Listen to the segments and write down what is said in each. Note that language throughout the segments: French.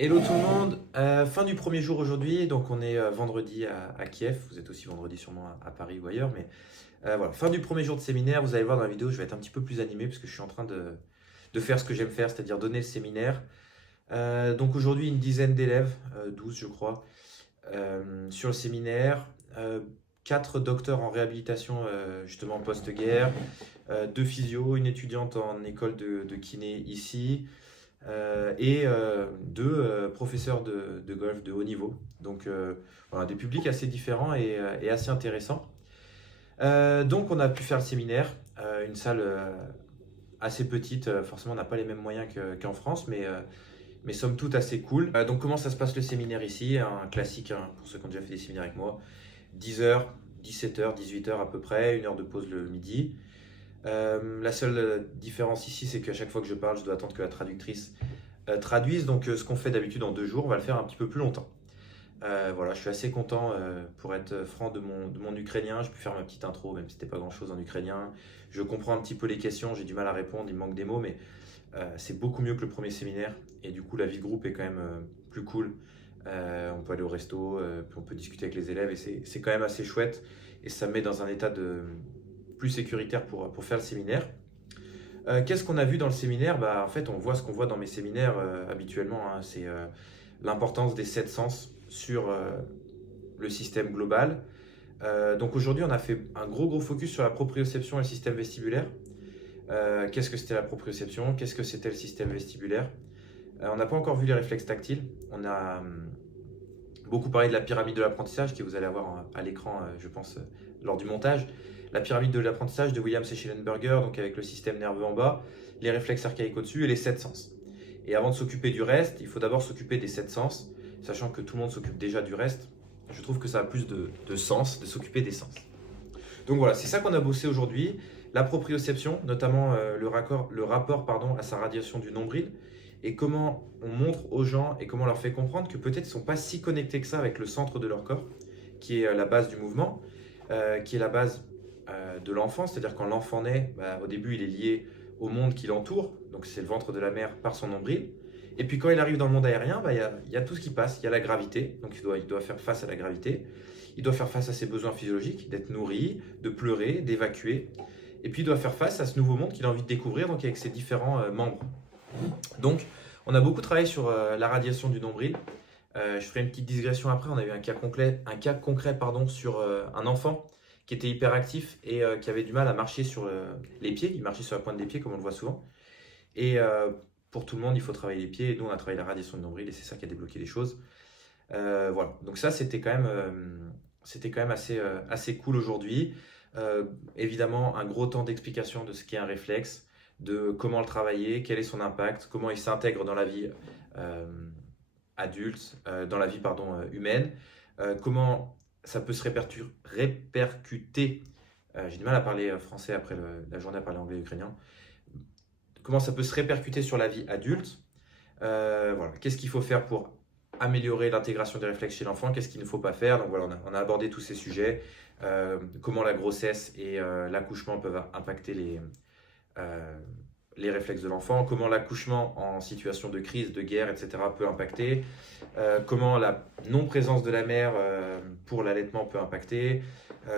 Hello tout le monde. Fin du premier jour aujourd'hui, donc on est vendredi à Kiev, vous êtes aussi vendredi sûrement à Paris ou ailleurs, mais voilà, fin du premier jour de séminaire, vous allez voir dans la vidéo, je vais être un petit peu plus animé parce que je suis en train de faire ce que j'aime faire, c'est-à-dire donner le séminaire. Donc aujourd'hui une dizaine d'élèves, 12 je crois, sur le séminaire, 4 docteurs en réhabilitation justement post-guerre, 2 physios, une étudiante en école de kiné ici, et deux professeurs de golf de haut niveau. Donc voilà, des publics assez différents et assez intéressants. Donc on a pu faire le séminaire, une salle assez petite, forcément on n'a pas les mêmes moyens qu'en France, mais somme toute assez cool. Donc comment ça se passe le séminaire ici? Un classique hein, pour ceux qui ont déjà fait des séminaires avec moi, 10h, 17h, 18h à peu près, une heure de pause le midi. La seule différence ici, c'est qu'à chaque fois que je parle, je dois attendre que la traductrice traduise. Donc ce qu'on fait d'habitude en 2 jours, on va le faire un petit peu plus longtemps. Voilà, je suis assez content pour être franc de mon ukrainien. Je peux faire ma petite intro, même si c'était pas grand chose en ukrainien. Je comprends un petit peu les questions, j'ai du mal à répondre, il me manque des mots, mais c'est beaucoup mieux que le premier séminaire. Et du coup, la vie de groupe est quand même plus cool. On peut aller au resto, puis on peut discuter avec les élèves et c'est quand même assez chouette. Et ça me met dans un état de plus sécuritaire pour faire le séminaire. Qu'est-ce qu'on a vu dans le séminaire? Bah, en fait, on voit ce qu'on voit dans mes séminaires habituellement, hein. C'est l'importance des 7 sens sur le système global. Donc aujourd'hui, on a fait un gros focus sur la proprioception et le système vestibulaire. Qu'est-ce que c'était la proprioception? Qu'est-ce que c'était le système vestibulaire? On n'a pas encore vu les réflexes tactiles. On a beaucoup parlé de la pyramide de l'apprentissage, que vous allez avoir à l'écran, je pense, lors du montage. La pyramide de l'apprentissage de Williams et Schellenberger, donc avec le système nerveux en bas, les réflexes archaïques au-dessus et les 7 sens. Et avant de s'occuper du reste, il faut d'abord s'occuper des 7 sens, sachant que tout le monde s'occupe déjà du reste. Je trouve que ça a plus de sens de s'occuper des sens. Donc voilà, c'est ça qu'on a bossé aujourd'hui. La proprioception, notamment le rapport à sa radiation du nombril, et comment on montre aux gens et comment on leur fait comprendre que peut-être ils ne sont pas si connectés que ça avec le centre de leur corps, qui est la base du mouvement, qui est la base de l'enfant, c'est-à-dire quand l'enfant naît, bah, au début il est lié au monde qui l'entoure, donc c'est le ventre de la mère par son nombril. Et puis quand il arrive dans le monde aérien, bah, y a tout ce qui passe, il y a la gravité, donc il doit faire face à la gravité, il doit faire face à ses besoins physiologiques, d'être nourri, de pleurer, d'évacuer, et puis il doit faire face à ce nouveau monde qu'il a envie de découvrir, donc avec ses différents membres. Donc on a beaucoup travaillé sur la radiation du nombril. Je ferai une petite digression après, on a eu un cas concret sur un enfant qui était hyperactif et qui avait du mal à marcher sur les pieds. Il marchait sur la pointe des pieds, comme on le voit souvent. Et pour tout le monde, il faut travailler les pieds. Et nous, on a travaillé la radiation du nombril et c'est ça qui a débloqué les choses. Voilà. Donc ça, c'était quand même assez cool aujourd'hui. Évidemment, un gros temps d'explication de ce qu'est un réflexe, de comment le travailler, quel est son impact, comment il s'intègre dans la vie adulte, dans la vie humaine, comment ça peut se répercuter. J'ai du mal à parler français après la journée à parler anglais et ukrainien. Comment ça peut se répercuter sur la vie adulte. Voilà. Qu'est-ce qu'il faut faire pour améliorer l'intégration des réflexes chez l'enfant, qu'est-ce qu'il ne faut pas faire. Donc voilà, on a abordé tous ces sujets, comment la grossesse et l'accouchement peuvent impacter les réflexes de l'enfant, comment l'accouchement en situation de crise, de guerre, etc. peut impacter, comment la non-présence de la mère pour l'allaitement peut impacter,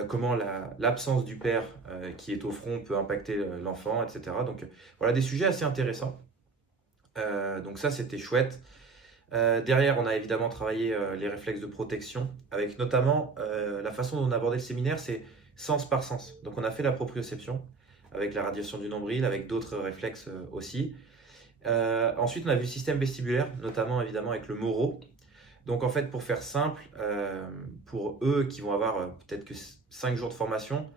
comment l'absence du père qui est au front peut impacter l'enfant, etc. Donc voilà, des sujets assez intéressants. Donc ça, c'était chouette. Derrière, on a évidemment travaillé les réflexes de protection, avec notamment la façon dont on a abordé le séminaire, c'est sens par sens. Donc on a fait la proprioception, avec la radiation du nombril, avec d'autres réflexes aussi. Ensuite, on a vu le système vestibulaire, notamment évidemment avec le Moro. Donc en fait, pour faire simple, pour eux qui vont avoir peut-être que 5 jours de formation,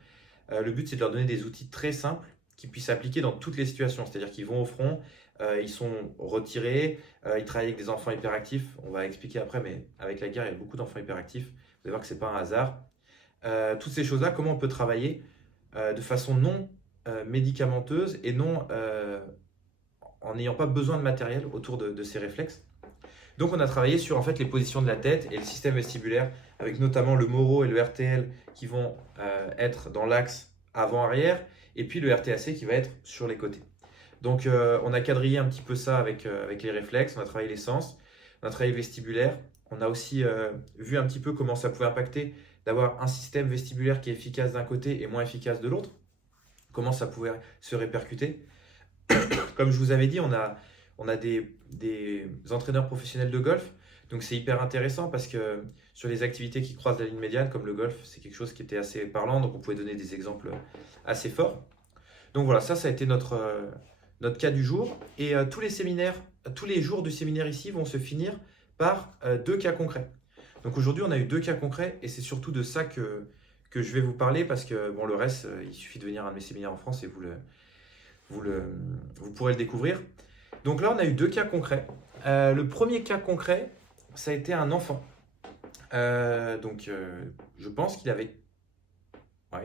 le but c'est de leur donner des outils très simples qui puissent s'appliquer dans toutes les situations. C'est-à-dire qu'ils vont au front, ils sont retirés, ils travaillent avec des enfants hyperactifs. On va expliquer après, mais avec la guerre, il y a beaucoup d'enfants hyperactifs. Vous allez voir que ce n'est pas un hasard. Toutes ces choses-là, comment on peut travailler de façon non médicamenteuse et non en n'ayant pas besoin de matériel autour de ces réflexes. Donc on a travaillé sur en fait les positions de la tête et le système vestibulaire, avec notamment le Moro et le RTL qui vont être dans l'axe avant-arrière, et puis le RTAC qui va être sur les côtés. Donc on a quadrillé un petit peu ça avec les réflexes, on a travaillé les sens, on a travaillé le vestibulaire. On a aussi vu un petit peu comment ça pouvait impacter d'avoir un système vestibulaire qui est efficace d'un côté et moins efficace de l'autre. Comment ça pouvait se répercuter. Comme je vous avais dit, on a des entraîneurs professionnels de golf. Donc c'est hyper intéressant parce que sur les activités qui croisent la ligne médiane, comme le golf, c'est quelque chose qui était assez parlant. Donc on pouvait donner des exemples assez forts. Donc voilà, ça a été notre cas du jour. Et tous les jours du séminaire ici vont se finir par 2 cas concrets. Donc aujourd'hui, on a eu 2 cas concrets et c'est surtout de ça que je vais vous parler parce que bon, le reste, il suffit de venir à un de mes séminaires en France et vous pourrez le découvrir. Donc là, on a eu 2 cas concrets. Le premier cas concret, ça a été un enfant. Je pense qu'il avait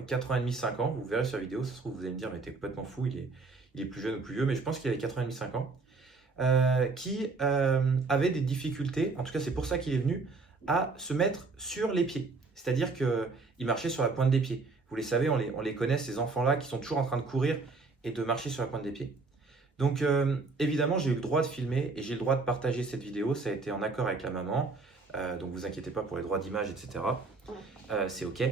4 ans et demi, 5 ans. Vous verrez sur la vidéo, ça se trouve, vous allez me dire, mais t'es complètement fou, il est plus jeune ou plus vieux, mais je pense qu'il avait 4 ans et demi, 5 ans. Qui avait des difficultés, en tout cas c'est pour ça qu'il est venu, à se mettre sur les pieds. C'est-à-dire qu'il marchait sur la pointe des pieds. Vous les savez, on les connaît, ces enfants-là qui sont toujours en train de courir et de marcher sur la pointe des pieds. Donc évidemment, j'ai eu le droit de filmer et j'ai le droit de partager cette vidéo. Ça a été en accord avec la maman. Donc vous inquiétez pas pour les droits d'image, etc. C'est OK.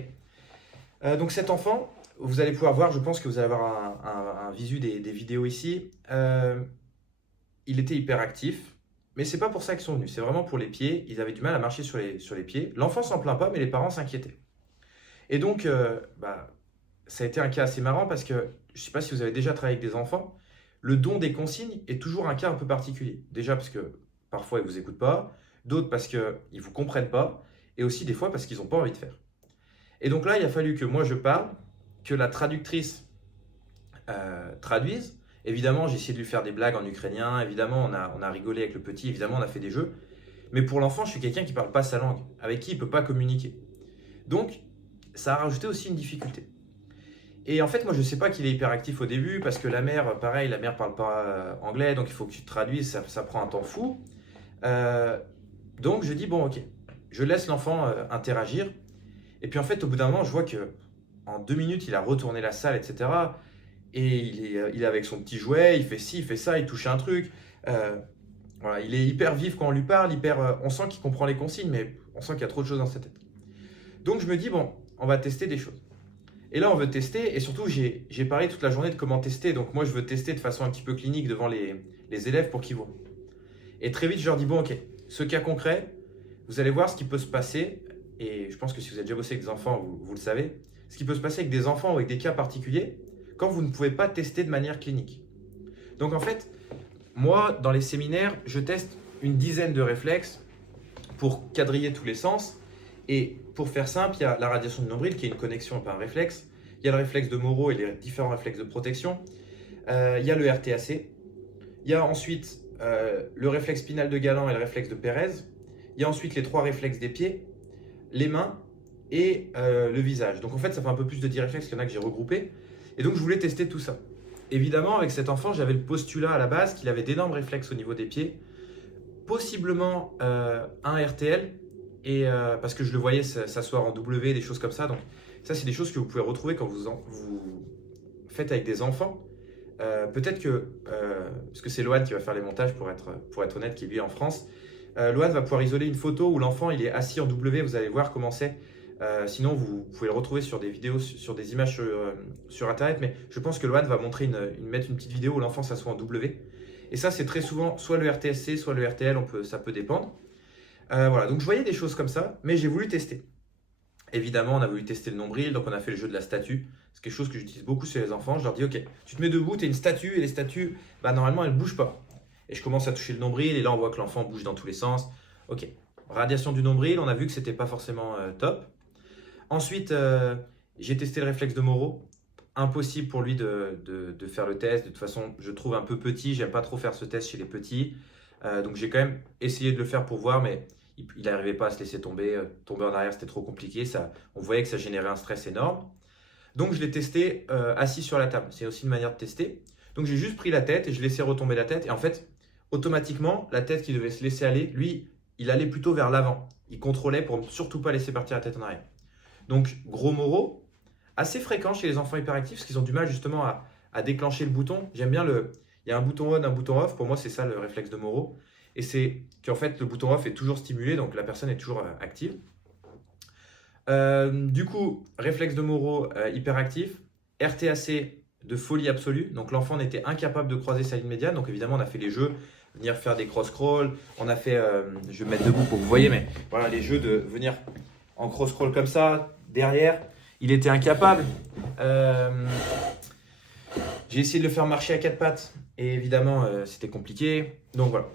Donc cet enfant, vous allez pouvoir voir, je pense que vous allez avoir un visu des vidéos ici. Il était hyper actif, mais c'est pas pour ça qu'ils sont venus. C'est vraiment pour les pieds. Ils avaient du mal à marcher sur les pieds. L'enfant s'en plaint pas, mais les parents s'inquiétaient. Et donc, ça a été un cas assez marrant parce que je ne sais pas si vous avez déjà travaillé avec des enfants. Le don des consignes est toujours un cas un peu particulier. Déjà parce que parfois ils ne vous écoutent pas, d'autres parce qu'ils ne vous comprennent pas, et aussi des fois parce qu'ils n'ont pas envie de faire. Et donc là, il a fallu que moi je parle, que la traductrice traduise. Évidemment, j'ai essayé de lui faire des blagues en ukrainien. Évidemment, on a rigolé avec le petit. Évidemment, on a fait des jeux. Mais pour l'enfant, je suis quelqu'un qui ne parle pas sa langue, avec qui il ne peut pas communiquer. Donc, ça a rajouté aussi une difficulté. Et en fait, moi, je ne sais pas qu'il est hyperactif au début, parce que la mère, pareil, la mère ne parle pas anglais, donc il faut que tu traduises, ça prend un temps fou. Donc, je dis, bon, ok, je laisse l'enfant interagir. Et puis, en fait, au bout d'un moment, je vois que en 2 minutes, il a retourné la salle, etc. Et il est avec son petit jouet, il fait ci, il fait ça, il touche un truc. Voilà, il est hyper vif quand on lui parle, on sent qu'il comprend les consignes, mais on sent qu'il y a trop de choses dans sa tête. Donc je me dis, bon, on va tester des choses. Et là, on veut tester, et surtout, j'ai parlé toute la journée de comment tester. Donc moi, je veux tester de façon un petit peu clinique devant les élèves pour qu'ils voient. Et très vite, je leur dis, bon, ok, ce cas concret, vous allez voir ce qui peut se passer. Et je pense que si vous avez déjà bossé avec des enfants, vous le savez. Ce qui peut se passer avec des enfants ou avec des cas particuliers, quand vous ne pouvez pas tester de manière clinique. Donc en fait, moi, dans les séminaires, je teste une dizaine de réflexes pour quadriller tous les sens. Et pour faire simple, il y a la radiation du nombril qui est une connexion par un réflexe. Il y a le réflexe de Moro et les différents réflexes de protection. Il y a le RTAC. Il y a ensuite le réflexe spinal de Galan et le réflexe de Pérez. Il y a ensuite les 3 réflexes des pieds, les mains et le visage. Donc en fait, ça fait un peu plus de 10 réflexes qu'il y en a que j'ai regroupés. Et donc je voulais tester tout ça. Évidemment, avec cet enfant, j'avais le postulat à la base qu'il avait d'énormes réflexes au niveau des pieds, possiblement un RTL, et parce que je le voyais s'asseoir en W, des choses comme ça. Donc ça, c'est des choses que vous pouvez retrouver quand vous faites avec des enfants. Peut-être que, parce que c'est Loane qui va faire les montages pour être honnête, qui lui est en France, Loane va pouvoir isoler une photo où l'enfant il est assis en W, vous allez voir comment c'est. Sinon, vous pouvez le retrouver sur des vidéos, sur des images sur Internet, mais je pense que Loane va mettre une petite vidéo où l'enfant s'assoit en W. Et ça, c'est très souvent soit le RTSC, soit le RTL, ça peut dépendre. Voilà, donc je voyais des choses comme ça, mais j'ai voulu tester. Évidemment, on a voulu tester le nombril, donc on a fait le jeu de la statue. C'est quelque chose que j'utilise beaucoup sur les enfants. Je leur dis, ok, tu te mets debout, tu es une statue, et les statues, normalement, elles ne bougent pas. Et je commence à toucher le nombril, et là, on voit que l'enfant bouge dans tous les sens. Ok, radiation du nombril, on a vu que c'était pas forcément top. Ensuite, j'ai testé le réflexe de Moro. Impossible pour lui de faire le test. De toute façon, je trouve un peu petit. J'aime pas trop faire ce test chez les petits. Donc, j'ai quand même essayé de le faire pour voir, mais il n'arrivait pas à se laisser tomber. Tomber en arrière, c'était trop compliqué. On voyait que ça générait un stress énorme. Donc, je l'ai testé assis sur la table. C'est aussi une manière de tester. Donc, j'ai juste pris la tête et je laissais retomber la tête. Et en fait, automatiquement, la tête qui devait se laisser aller, lui, il allait plutôt vers l'avant. Il contrôlait pour ne surtout pas laisser partir la tête en arrière. Donc, gros Moro, assez fréquent chez les enfants hyperactifs, parce qu'ils ont du mal justement à déclencher le bouton. J'aime bien il y a un bouton on, un bouton off. Pour moi, c'est ça le réflexe de Moro. et c'est qu'en fait le bouton off est toujours stimulé, donc la personne est toujours active. Du coup, réflexe de Moro hyperactif, RTAC de folie absolue, donc l'enfant n'était incapable de croiser sa ligne médiane, donc évidemment on a fait les jeux, venir faire des cross-crawl, on a fait, je vais me mettre debout pour que vous voyez, mais voilà les jeux de venir en cross-crawl comme ça, derrière, il était incapable. J'ai essayé de le faire marcher à quatre pattes, et évidemment c'était compliqué, donc voilà,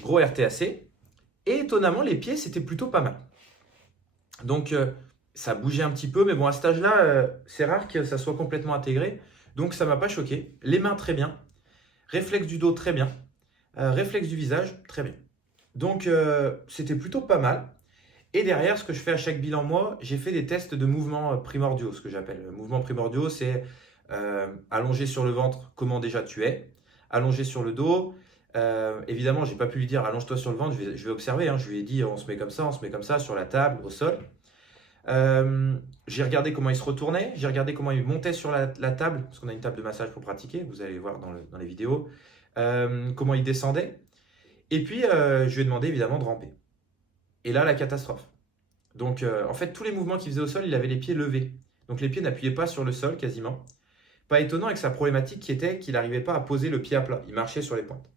gros RTAC, et étonnamment les pieds c'était plutôt pas mal. Donc, ça bougeait un petit peu, mais bon, à cet âge-là, c'est rare que ça soit complètement intégré. Donc, ça ne m'a pas choqué. Les mains, très bien. Réflexe du dos, très bien. Réflexe du visage, très bien. Donc, c'était plutôt pas mal. Et derrière, ce que je fais à chaque bilan, moi, j'ai fait des tests de mouvements primordiaux, ce que j'appelle. Mouvements primordiaux, c'est allongé sur le ventre, comment déjà tu es. Allongé sur le dos. Évidemment, j'ai pas pu lui dire allonge-toi sur le ventre, je vais observer, hein. Je lui ai dit on se met comme ça sur la table, au sol. J'ai regardé comment il se retournait, j'ai regardé comment il montait sur la table, parce qu'on a une table de massage pour pratiquer, vous allez voir dans les vidéos, comment il descendait. Et puis, je lui ai demandé évidemment de ramper. Et là, la catastrophe. Donc, en fait, tous les mouvements qu'il faisait au sol, il avait les pieds levés. Donc, les pieds n'appuyaient pas sur le sol quasiment. Pas étonnant avec sa problématique qui était qu'il n'arrivait pas à poser le pied à plat, il marchait sur les pointes.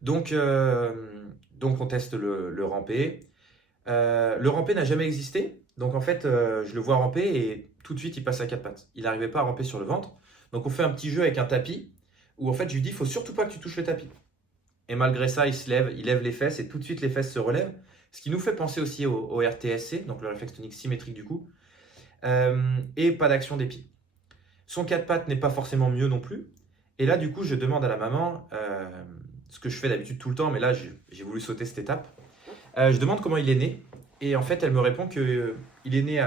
Donc on teste le rampé. Le rampé n'a jamais existé. Donc en fait, je le vois ramper et tout de suite, il passe à quatre pattes. Il n'arrivait pas à ramper sur le ventre. Donc on fait un petit jeu avec un tapis où en fait, je lui dis, il ne faut surtout pas que tu touches le tapis. Et malgré ça, il se lève, il lève les fesses et tout de suite, les fesses se relèvent. Ce qui nous fait penser aussi au RTSC, donc le réflexe tonique symétrique du cou. Et pas d'action des pieds. Son quatre pattes n'est pas forcément mieux non plus. Et là, du coup, je demande à la maman, ce que je fais d'habitude tout le temps, mais là, j'ai voulu sauter cette étape. Je demande comment il est né. Et en fait, elle me répond qu'il est né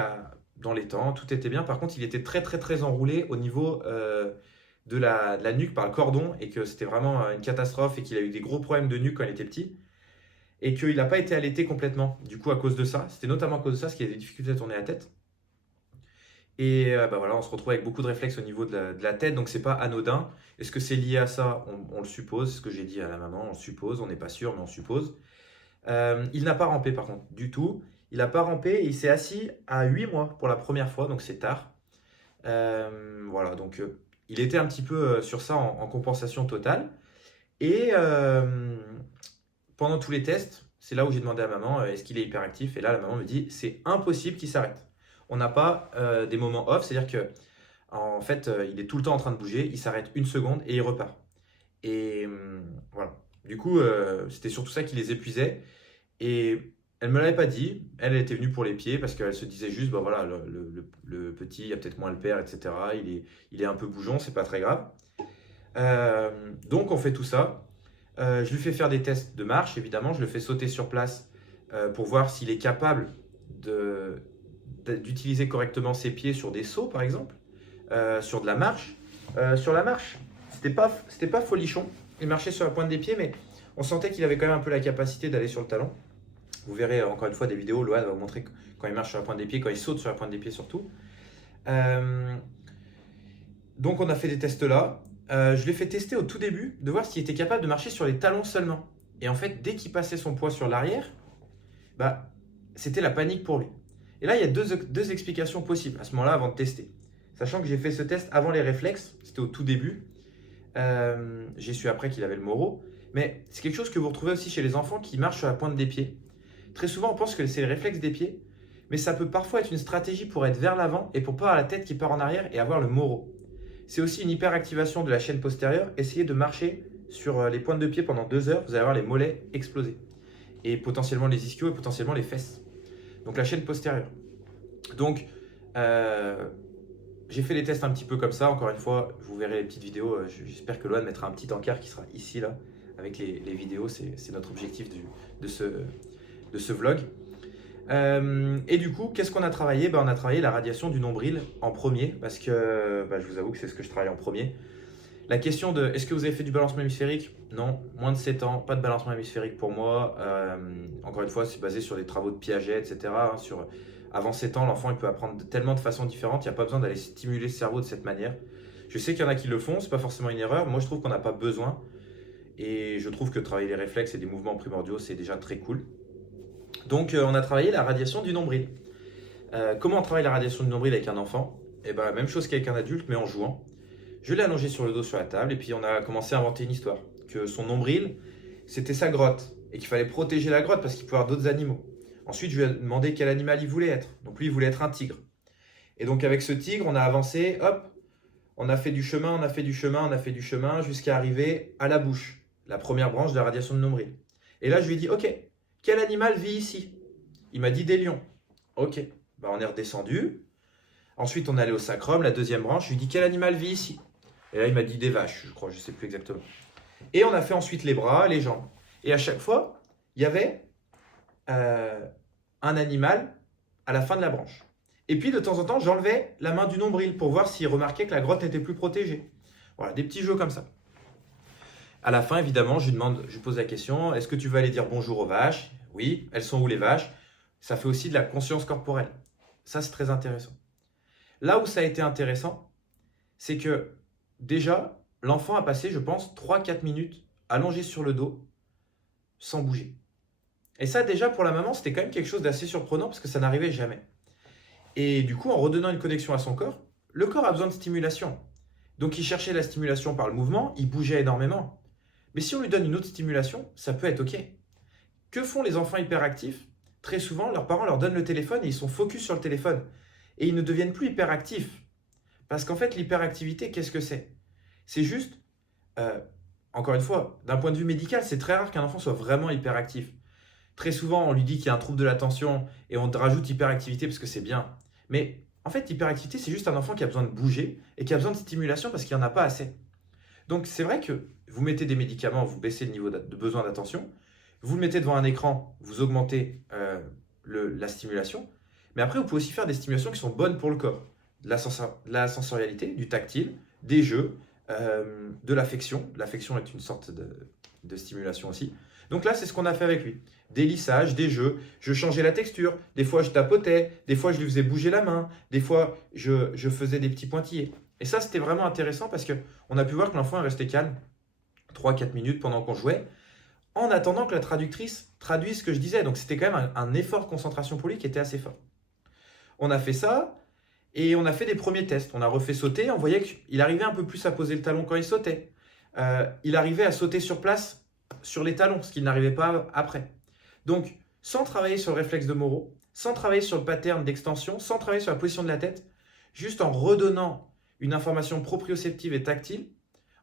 dans les temps, tout était bien. Par contre, il était très, très, très enroulé au niveau de la nuque par le cordon et que c'était vraiment une catastrophe et qu'il a eu des gros problèmes de nuque quand il était petit. Et qu'il n'a pas été allaité complètement, du coup, à cause de ça. C'était notamment à cause de ça, parce qu'il a des difficultés à tourner la tête. Et voilà, on se retrouve avec beaucoup de réflexes au niveau de la tête, donc c'est pas anodin. Est-ce que c'est lié à ça? On le suppose, c'est ce que j'ai dit à la maman, on le suppose, on n'est pas sûr, mais on suppose. Il n'a pas rampé par contre, du tout. Il n'a pas rampé et il s'est assis à 8 mois pour la première fois, donc c'est tard. Voilà, donc il était un petit peu sur ça en compensation totale. Et pendant tous les tests, c'est là où j'ai demandé à maman, est-ce qu'il est hyperactif? Et là, la maman me dit, c'est impossible qu'il s'arrête. On n'a pas des moments off, c'est-à-dire que en fait, il est tout le temps en train de bouger, il s'arrête une seconde et il repart. Et voilà. Du coup, c'était surtout ça qui les épuisait. Et elle ne me l'avait pas dit. Elle était venue pour les pieds parce qu'elle se disait juste, bah voilà, le petit, il y a peut-être moins le père, etc. Il est un peu bougeon, c'est pas très grave. Donc on fait tout ça. Je lui fais faire des tests de marche, évidemment. Je le fais sauter sur place pour voir s'il est capable d'utiliser correctement ses pieds sur des sauts, par exemple, sur de la marche. Sur la marche, c'était pas folichon. Il marchait sur la pointe des pieds, mais on sentait qu'il avait quand même un peu la capacité d'aller sur le talon. Vous verrez encore une fois des vidéos, Loan va vous montrer quand il marche sur la pointe des pieds, quand il saute sur la pointe des pieds surtout. Donc on a fait des tests là. Je l'ai fait tester au tout début, de voir s'il était capable de marcher sur les talons seulement. Et en fait, dès qu'il passait son poids sur l'arrière, bah, c'était la panique pour lui. Et là, il y a deux explications possibles à ce moment-là avant de tester. Sachant que j'ai fait ce test avant les réflexes, c'était au tout début. J'ai su après qu'il avait le Moro. Mais c'est quelque chose que vous retrouvez aussi chez les enfants qui marchent sur la pointe des pieds. Très souvent, on pense que c'est le réflexe des pieds, mais ça peut parfois être une stratégie pour être vers l'avant et pour pas avoir la tête qui part en arrière et avoir le Moro. C'est aussi une hyperactivation de la chaîne postérieure. Essayez de marcher sur les pointes de pied pendant 2 heures, vous allez avoir les mollets exploser. Et potentiellement les ischios et potentiellement les fesses. Donc la chaîne postérieure. Donc, j'ai fait les tests un petit peu comme ça. Encore une fois, vous verrez les petites vidéos. J'espère que Loan mettra un petit encart qui sera ici, là, avec les vidéos. C'est notre objectif de ce vlog. Et du coup, qu'est-ce qu'on a travaillé? On a travaillé la radiation du nombril en premier, parce que je vous avoue que c'est ce que je travaille en premier. La question de est-ce que vous avez fait du balancement hémisphérique? Non, moins de 7 ans, pas de balancement hémisphérique pour moi. Encore une fois, c'est basé sur des travaux de Piaget, etc. Avant 7 ans, l'enfant il peut apprendre tellement de façons différentes, il n'y a pas besoin d'aller stimuler le cerveau de cette manière. Je sais qu'il y en a qui le font, c'est pas forcément une erreur. Moi, je trouve qu'on n'a pas besoin. Et je trouve que travailler les réflexes et des mouvements primordiaux, c'est déjà très cool. Donc, on a travaillé la radiation du nombril. Comment on travaille la radiation du nombril avec un enfant? Eh ben, même chose qu'avec un adulte, mais en jouant. Je l'ai allongé sur le dos sur la table et puis on a commencé à inventer une histoire. Que son nombril, c'était sa grotte et qu'il fallait protéger la grotte parce qu'il pouvait y avoir d'autres animaux. Ensuite, je lui ai demandé quel animal il voulait être. Donc lui, il voulait être un tigre. Et donc avec ce tigre, on a avancé, hop, on a fait du chemin, on a fait du chemin, on a fait du chemin jusqu'à arriver à la bouche, la première branche de la radiation de nombril. Et là, je lui ai dit, ok, quel animal vit ici? Il m'a dit des lions. Ok, bah, on est redescendu. Ensuite, on est allé au sacrum, la deuxième branche. Je lui ai dit, quel animal vit ici? Et là, il m'a dit des vaches, je crois, je ne sais plus exactement. Et on a fait ensuite les bras, les jambes. Et à chaque fois, il y avait un animal à la fin de la branche. Et puis, de temps en temps, j'enlevais la main du nombril pour voir s'il remarquait que la grotte était plus protégée. Voilà, des petits jeux comme ça. À la fin, évidemment, je lui pose la question, est-ce que tu veux aller dire bonjour aux vaches? Oui. Elles sont où les vaches? Ça fait aussi de la conscience corporelle. Ça, c'est très intéressant. Là où ça a été intéressant, c'est que déjà, l'enfant a passé, je pense, 3-4 minutes allongé sur le dos, sans bouger. Et ça, déjà, pour la maman, c'était quand même quelque chose d'assez surprenant parce que ça n'arrivait jamais. Et du coup, en redonnant une connexion à son corps, le corps a besoin de stimulation. Donc, il cherchait la stimulation par le mouvement, il bougeait énormément. Mais si on lui donne une autre stimulation, ça peut être OK. Que font les enfants hyperactifs? Très souvent, leurs parents leur donnent le téléphone et ils sont focus sur le téléphone. Et ils ne deviennent plus hyperactifs. Parce qu'en fait, l'hyperactivité, qu'est-ce que c'est? C'est juste, encore une fois, d'un point de vue médical, c'est très rare qu'un enfant soit vraiment hyperactif. Très souvent, on lui dit qu'il y a un trouble de l'attention et on rajoute hyperactivité parce que c'est bien. Mais en fait, l'hyperactivité, c'est juste un enfant qui a besoin de bouger et qui a besoin de stimulation parce qu'il n'y en a pas assez. Donc c'est vrai que vous mettez des médicaments, vous baissez le niveau de besoin d'attention, vous le mettez devant un écran, vous augmentez la stimulation, mais après vous pouvez aussi faire des stimulations qui sont bonnes pour le corps. De la sensorialité, du tactile, des jeux, de l'affection. L'affection est une sorte de stimulation aussi. Donc là, c'est ce qu'on a fait avec lui. Des lissages, des jeux, je changeais la texture, des fois je tapotais, des fois je lui faisais bouger la main, des fois je faisais des petits pointillés. Et ça, c'était vraiment intéressant parce qu'on a pu voir que l'enfant est resté calme 3-4 minutes pendant qu'on jouait, en attendant que la traductrice traduise ce que je disais. Donc c'était quand même un effort de concentration pour lui qui était assez fort. On a fait ça et on a fait des premiers tests. On a refait sauter, on voyait qu'il arrivait un peu plus à poser le talon quand il sautait. Il arrivait à sauter sur place sur les talons, ce qu'il n'arrivait pas après. Donc, sans travailler sur le réflexe de Moro, sans travailler sur le pattern d'extension, sans travailler sur la position de la tête, juste en redonnant une information proprioceptive et tactile,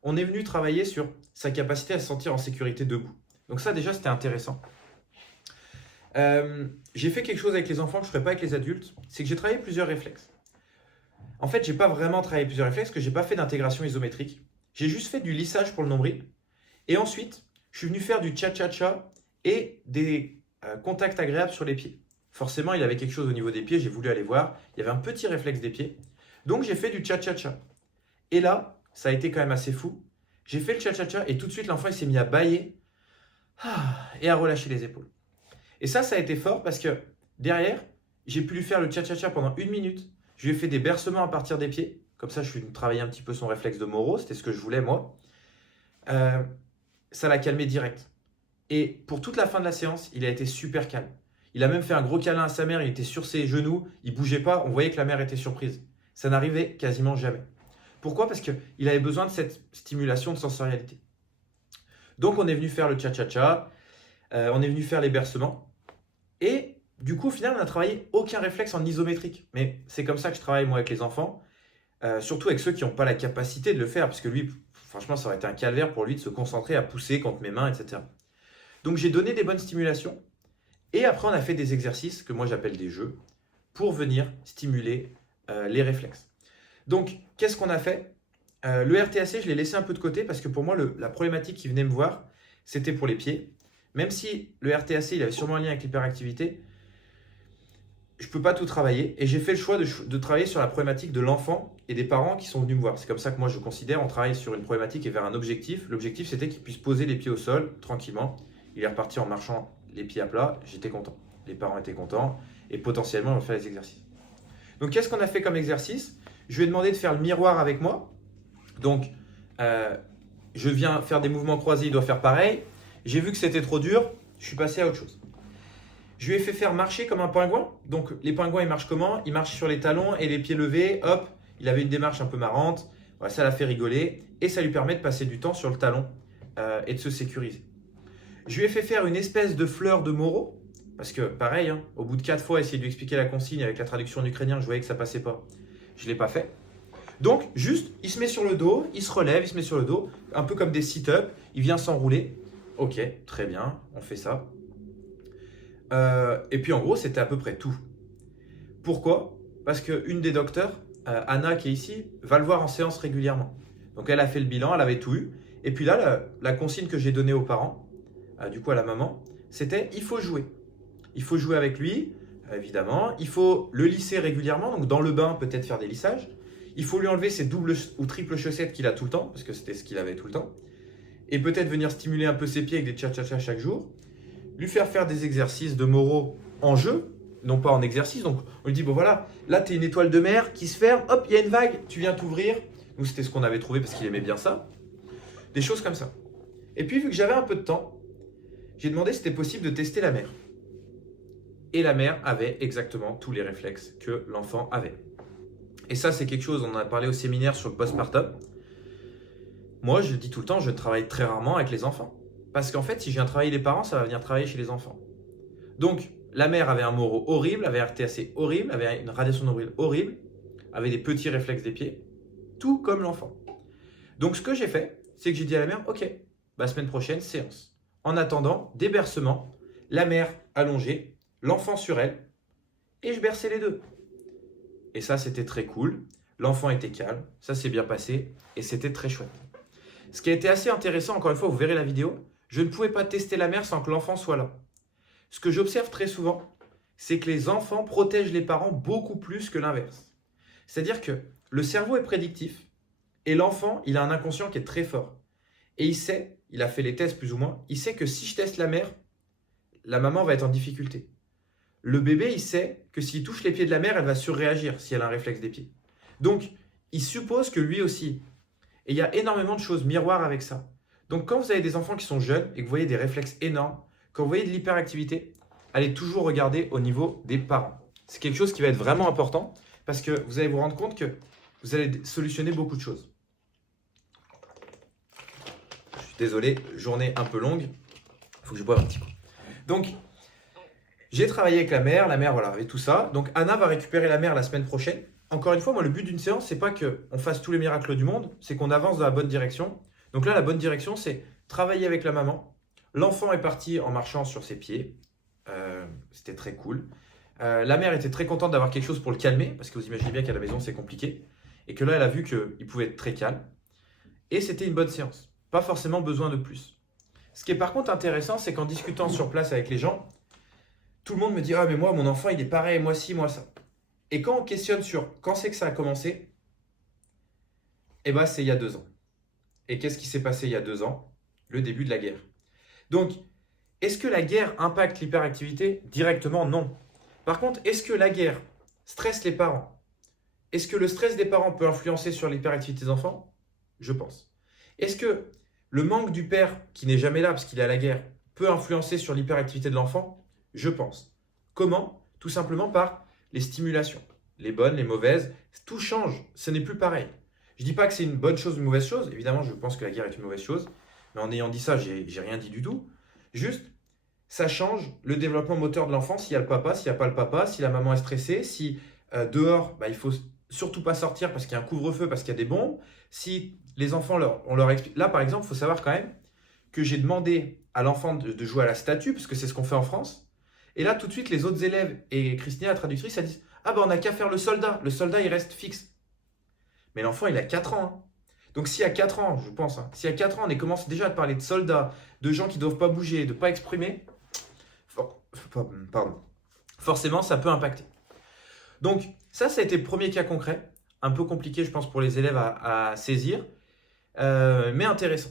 on est venu travailler sur sa capacité à se sentir en sécurité debout. Donc ça déjà, c'était intéressant. J'ai fait quelque chose avec les enfants que je ne ferais pas avec les adultes, c'est que j'ai travaillé plusieurs réflexes. En fait, je n'ai pas vraiment travaillé plusieurs réflexes, parce que je n'ai pas fait d'intégration isométrique. J'ai juste fait du lissage pour le nombril. Et ensuite, je suis venu faire du cha-cha-cha et des contacts agréables sur les pieds. Forcément, il avait quelque chose au niveau des pieds, j'ai voulu aller voir. Il y avait un petit réflexe des pieds. Donc, j'ai fait du cha-cha-cha. Et là, ça a été quand même assez fou. J'ai fait le cha-cha-cha et tout de suite, l'enfant il s'est mis à bâiller et à relâcher les épaules. Et ça a été fort parce que derrière, j'ai pu lui faire le cha-cha-cha pendant 1 minute. Je lui ai fait des bercements à partir des pieds. Comme ça, je suis venu travailler un petit peu son réflexe de Moro. C'était ce que je voulais, moi. Ça l'a calmé direct. Et pour toute la fin de la séance, il a été super calme. Il a même fait un gros câlin à sa mère. Il était sur ses genoux. Il ne bougeait pas. On voyait que la mère était surprise. Ça n'arrivait quasiment jamais. Pourquoi? Parce qu'il avait besoin de cette stimulation de sensorialité. Donc, on est venu faire le cha-cha-cha. On est venu faire les bercements. Et du coup, au final, on n'a travaillé aucun réflexe en isométrique. Mais c'est comme ça que je travaille, moi, avec les enfants. Surtout avec ceux qui n'ont pas la capacité de le faire. Parce que lui, franchement, ça aurait été un calvaire pour lui de se concentrer à pousser contre mes mains, etc. Donc, j'ai donné des bonnes stimulations. Et après, on a fait des exercices que moi, j'appelle des jeux pour venir stimuler les réflexes. Donc, qu'est-ce qu'on a fait? Le RTAC, je l'ai laissé un peu de côté parce que pour moi, la problématique qui venait me voir, c'était pour les pieds. Même si le RTAC, il avait sûrement un lien avec l'hyperactivité, je ne peux pas tout travailler. Et j'ai fait le choix de travailler sur la problématique de l'enfant et des parents qui sont venus me voir. C'est comme ça que moi, je considère, on travaille sur une problématique et vers un objectif. L'objectif, c'était qu'il puisse poser les pieds au sol tranquillement. Il est reparti en marchant les pieds à plat. J'étais content. Les parents étaient contents. Et potentiellement, on va faire les exercices. Donc, qu'est-ce qu'on a fait comme exercice? Je lui ai demandé de faire le miroir avec moi. Donc, je viens faire des mouvements croisés, il doit faire pareil. J'ai vu que c'était trop dur, je suis passé à autre chose. Je lui ai fait faire marcher comme un pingouin. Donc les pingouins, ils marchent comment? Ils marchent sur les talons et les pieds levés, hop, il avait une démarche un peu marrante. Voilà, ça l'a fait rigoler et ça lui permet de passer du temps sur le talon et de se sécuriser. Je lui ai fait faire une espèce de fleur de Moreau, parce que pareil, hein, au bout de 4 fois, essayer de lui expliquer la consigne avec la traduction en ukrainien, je voyais que ça passait pas. Je ne l'ai pas fait. Donc, juste, il se met sur le dos, il se relève, il se met sur le dos, un peu comme des sit-ups, il vient s'enrouler. Ok, très bien, on fait ça. Et puis en gros, c'était à peu près tout. Pourquoi? Parce qu'une des docteurs, Anna qui est ici, va le voir en séance régulièrement. Donc elle a fait le bilan, elle avait tout eu. Et puis là, la consigne que j'ai donnée aux parents, du coup à la maman, c'était il faut jouer. Il faut jouer avec lui, évidemment. Il faut le lisser régulièrement, donc dans le bain, peut-être faire des lissages. Il faut lui enlever ses doubles ou triples chaussettes qu'il a tout le temps, parce que c'était ce qu'il avait tout le temps. Et peut-être venir stimuler un peu ses pieds avec des cha-cha-cha chaque jour. Lui faire des exercices de moraux en jeu, non pas en exercice. Donc on lui dit, bon voilà, là tu es une étoile de mer qui se ferme, hop, il y a une vague, tu viens t'ouvrir. Nous c'était ce qu'on avait trouvé parce qu'il aimait bien ça. Des choses comme ça. Et puis vu que j'avais un peu de temps, j'ai demandé si c'était possible de tester la mère. Et la mère avait exactement tous les réflexes que l'enfant avait. Et ça c'est quelque chose, on en a parlé au séminaire sur le postpartum. Moi je le dis tout le temps, je travaille très rarement avec les enfants. Parce qu'en fait, si je viens travailler les parents, ça va venir travailler chez les enfants. Donc, la mère avait un moro horrible, avait un RTAC horrible, avait une radiation nombril horrible, avait des petits réflexes des pieds, tout comme l'enfant. Donc, ce que j'ai fait, c'est que j'ai dit à la mère, ok, bah, semaine prochaine, séance. En attendant, débercement, la mère allongée, l'enfant sur elle, et je berçais les deux. Et ça, c'était très cool. L'enfant était calme, ça s'est bien passé, et c'était très chouette. Ce qui a été assez intéressant, encore une fois, vous verrez la vidéo, je ne pouvais pas tester la mère sans que l'enfant soit là. Ce que j'observe très souvent, c'est que les enfants protègent les parents beaucoup plus que l'inverse. C'est-à-dire que le cerveau est prédictif et l'enfant, il a un inconscient qui est très fort. Et il sait, il a fait les tests plus ou moins, il sait que si je teste la mère, la maman va être en difficulté. Le bébé, il sait que s'il touche les pieds de la mère, elle va surréagir si elle a un réflexe des pieds. Donc, il suppose que lui aussi. Et il y a énormément de choses miroirs avec ça. Donc quand vous avez des enfants qui sont jeunes et que vous voyez des réflexes énormes, quand vous voyez de l'hyperactivité, allez toujours regarder au niveau des parents. C'est quelque chose qui va être vraiment important parce que vous allez vous rendre compte que vous allez solutionner beaucoup de choses. Je suis désolé, journée un peu longue, il faut que je boive un petit coup. Donc, j'ai travaillé avec la mère, voilà, avait tout ça. Donc Anna va récupérer la mère la semaine prochaine. Encore une fois, moi le but d'une séance, c'est pas qu'on fasse tous les miracles du monde, c'est qu'on avance dans la bonne direction. Donc là, la bonne direction, c'est travailler avec la maman. L'enfant est parti en marchant sur ses pieds. C'était très cool. La mère était très contente d'avoir quelque chose pour le calmer, parce que vous imaginez bien qu'à la maison, c'est compliqué. Et que là, elle a vu qu'il pouvait être très calme. Et c'était une bonne séance. Pas forcément besoin de plus. Ce qui est par contre intéressant, c'est qu'en discutant sur place avec les gens, tout le monde me dit « Ah, mais moi, mon enfant, il est pareil, moi ci, moi ça. » Et quand on questionne sur quand c'est que ça a commencé, eh ben, c'est il y a 2 ans. Et qu'est-ce qui s'est passé il y a 2 ans? Le début de la guerre. Donc, est-ce que la guerre impacte l'hyperactivité? Directement, non. Par contre, est-ce que la guerre stresse les parents? Est-ce que le stress des parents peut influencer sur l'hyperactivité des enfants? Je pense. Est-ce que le manque du père, qui n'est jamais là parce qu'il est à la guerre, peut influencer sur l'hyperactivité de l'enfant? Je pense. Comment? Tout simplement par les stimulations. Les bonnes, les mauvaises, tout change. Ce n'est plus pareil. Je ne dis pas que c'est une bonne chose ou une mauvaise chose. Évidemment, je pense que la guerre est une mauvaise chose. Mais en ayant dit ça, j'ai rien dit du tout. Juste, ça change le développement moteur de l'enfant s'il y a le papa, s'il n'y a pas le papa, si la maman est stressée, si dehors, il faut surtout pas sortir parce qu'il y a un couvre-feu, parce qu'il y a des bombes. Si les enfants, on leur explique. Là, par exemple, il faut savoir quand même que j'ai demandé à l'enfant de jouer à la statue, parce que c'est ce qu'on fait en France. Et là, tout de suite, les autres élèves et Christina, la traductrice, elles disent « Ah ben, on n'a qu'à faire le soldat. Le soldat, il reste fixe. » Mais l'enfant, il a 4 ans. Hein. Donc, si à 4 ans, je pense, si à 4 ans, on commence déjà à parler de soldats, de gens qui ne doivent pas bouger, de ne pas exprimer, forcément, ça peut impacter. Donc, ça a été le premier cas concret. Un peu compliqué, je pense, pour les élèves à saisir, mais intéressant.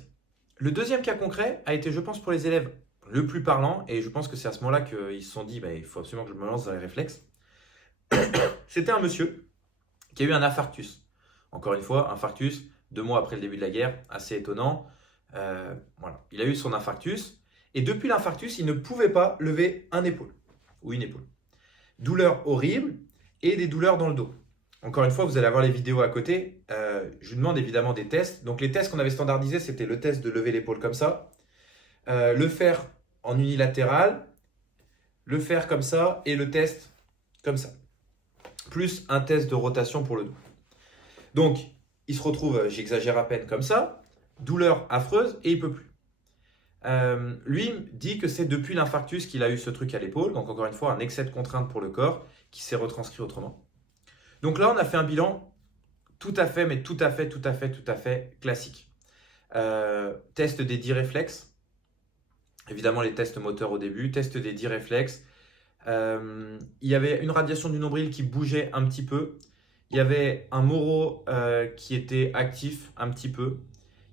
Le deuxième cas concret a été, je pense, pour les élèves le plus parlant, et je pense que c'est à ce moment-là qu'ils se sont dit il faut absolument que je me lance dans les réflexes. C'était un monsieur qui a eu un infarctus. Encore une fois, infarctus, 2 mois après le début de la guerre, assez étonnant. Voilà. Il a eu son infarctus. Et depuis l'infarctus, il ne pouvait pas lever un épaule ou une épaule. Douleur horrible et des douleurs dans le dos. Encore une fois, vous allez avoir les vidéos à côté. Je vous demande évidemment des tests. Donc les tests qu'on avait standardisés, c'était le test de lever l'épaule comme ça, le faire en unilatéral, le faire comme ça et le test comme ça. Plus un test de rotation pour le dos. Donc, il se retrouve, j'exagère à peine comme ça, douleur affreuse et il peut plus. Lui dit que c'est depuis l'infarctus qu'il a eu ce truc à l'épaule, donc encore une fois un excès de contrainte pour le corps qui s'est retranscrit autrement. Donc là on a fait un bilan tout à fait classique. Test des 10 réflexes, évidemment les tests moteurs au début, test des 10 réflexes. Il y avait une radiation du nombril qui bougeait un petit peu, il y avait un Moro qui était actif un petit peu.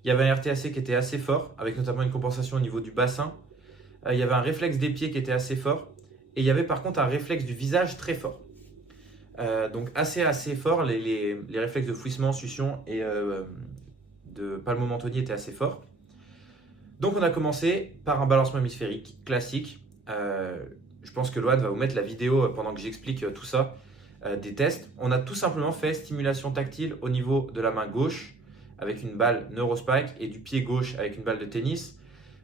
Il y avait un RTAC qui était assez fort, avec notamment une compensation au niveau du bassin. Il y avait un réflexe des pieds qui était assez fort. Et il y avait par contre un réflexe du visage très fort. Donc assez fort. Les réflexes de fouissement, succion et de palmo-mentonnier étaient assez forts. Donc on a commencé par un balancement hémisphérique classique. Je pense que Loan va vous mettre la vidéo pendant que j'explique tout ça, des tests. On a tout simplement fait stimulation tactile au niveau de la main gauche, avec une balle Neurospike et du pied gauche avec une balle de tennis.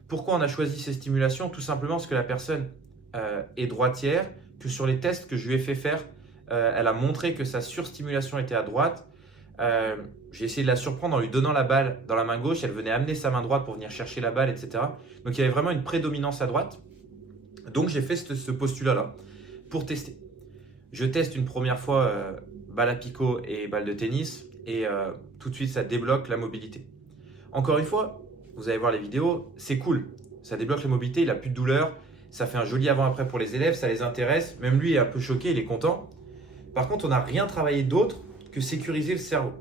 Pourquoi on a choisi ces stimulations? Tout simplement parce que la personne est droitière, que sur les tests que je lui ai fait faire, elle a montré que sa surstimulation était à droite. J'ai essayé de la surprendre en lui donnant la balle dans la main gauche, elle venait amener sa main droite pour venir chercher la balle, etc. Donc il y avait vraiment une prédominance à droite. Donc j'ai fait ce postulat-là pour tester. Je teste une première fois balle à picot et balle de tennis et tout de suite ça débloque la mobilité. Encore une fois, vous allez voir les vidéos, c'est cool, ça débloque la mobilité, il n'a plus de douleur, ça fait un joli avant-après pour les élèves, ça les intéresse, même lui est un peu choqué, il est content. Par contre, on n'a rien travaillé d'autre que sécuriser le cerveau.